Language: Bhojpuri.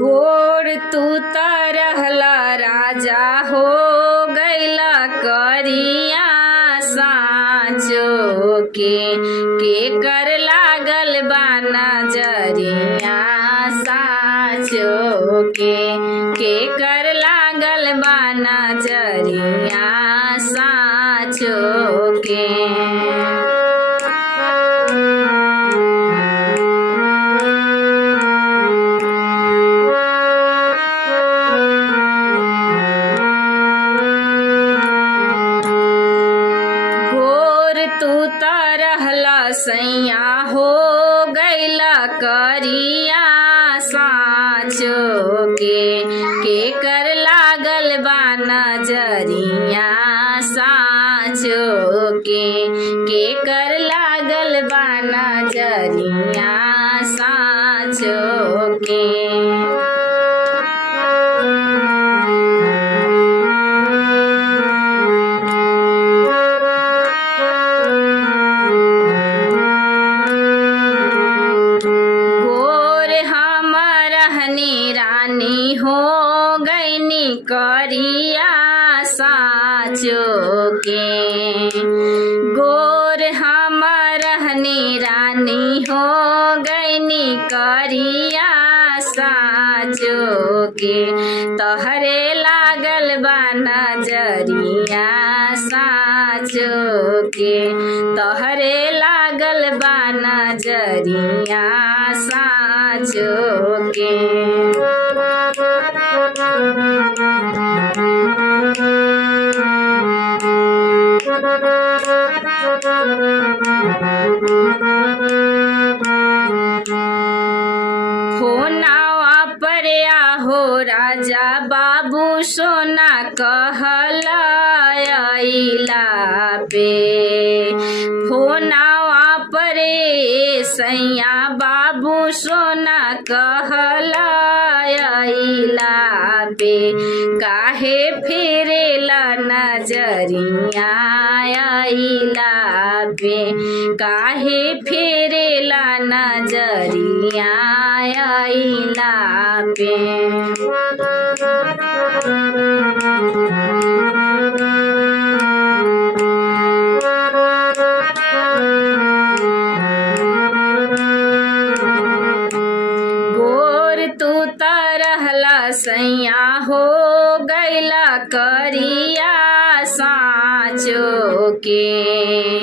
गोर तू त रहला राजा हो गैला करिया साँचो के कर लागल बा नजरिया साँचो के कर लागल बा नजरिया साँचो के। तू त रहला सैया हो गैला करिया साँचो के कर लागल बा नजरिया साँचो के कर लागल बा नजरिया साँचो के। रानी हो गईनी करिया साँचो के गोर हम रहनी रानी हो गईनी करिया साँचो के तोहरे लागल बा नजरिया साँचो के तोहरे लागल बा नजरिया साँचो के। हो नावा परया हो राजा बाबू सोना कहला आइला पे हो नावा परे सैया बाबू सोना कहला आइला पे काहे फेरेला नजरिया आइला पे काहे फेरेला नजरिया आइला पे। गोर तू त रहला सैया हो गैला करिया साँचो के